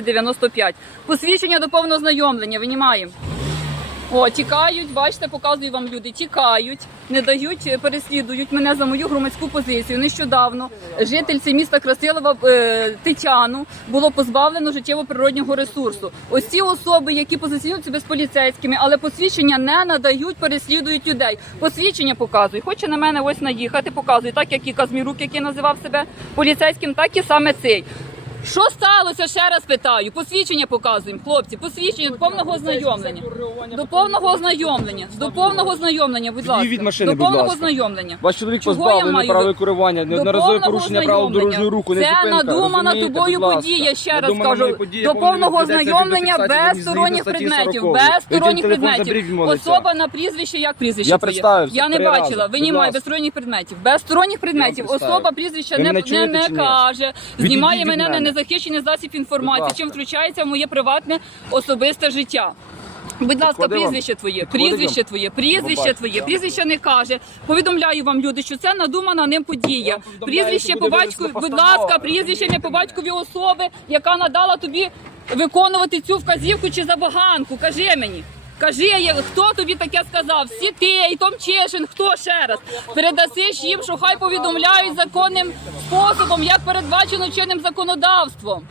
95. Посвідчення до повного знайомлення, винімаємо. О, тікають, бачите, показую вам люди. Тікають, не дають, переслідують мене за мою громадську позицію. Нещодавно жительці міста Красилова е, Тетяну було позбавлено життєво-природнього ресурсу. Ось ці особи, які позиціонують себе з поліцейськими, але посвідчення не надають, переслідують людей. Посвідчення показують. Хоче на мене ось наїхати, показує, так як і Казмірук, який називав себе поліцейським, так і саме цей. Що сталося? Ще раз питаю. Посвідчення показуємо, хлопці. Посвідчення до повного ознайомлення. До повного ознайомлення. До повного ознайомлення, будь ласка. від машини, До будь повного ласка. ознайомлення. Ваш чоловік Чого я позбавлений маю права ви- керування, неодноразове повного порушення правил ознайомлення. дорожнього руху, не Це зупинка. надумана Розумієте, тобою будь ласка. подія. Ще раз Надумана кажу. подія, До повинна повного відповідати ознайомлення відеофіксації без згідно сторонніх статті предметів. 40. Без сторонніх телефон заберіть, предметів. Особа на прізвище, як прізвище Я твоє? представився Я не три бачила. рази. Винімай Будь без сторонніх предметів. Без сторонніх предметів. представив. Особа прізвища Ви не, мене не, чуєте не чи ні? каже. Відійдіть Знімає від мене на мене. Незахищений засіб інформації, чим втручається в моє приватне особисте життя. Будь ласка, прізвище твоє, прізвище твоє, прізвище твоє, прізвище не каже. Повідомляю вам, люди, що це надумана ним подія. Прізвище по винесена будь ласка, прізвище не по батькові особи, яка надала тобі виконувати цю вказівку чи забаганку. Кажи мені. Кажи, хто тобі таке сказав? Сітей, Томчешин, хто ще раз? Передасиш їм, що хай повідомляють законним способом, як передбачено чинним законодавством.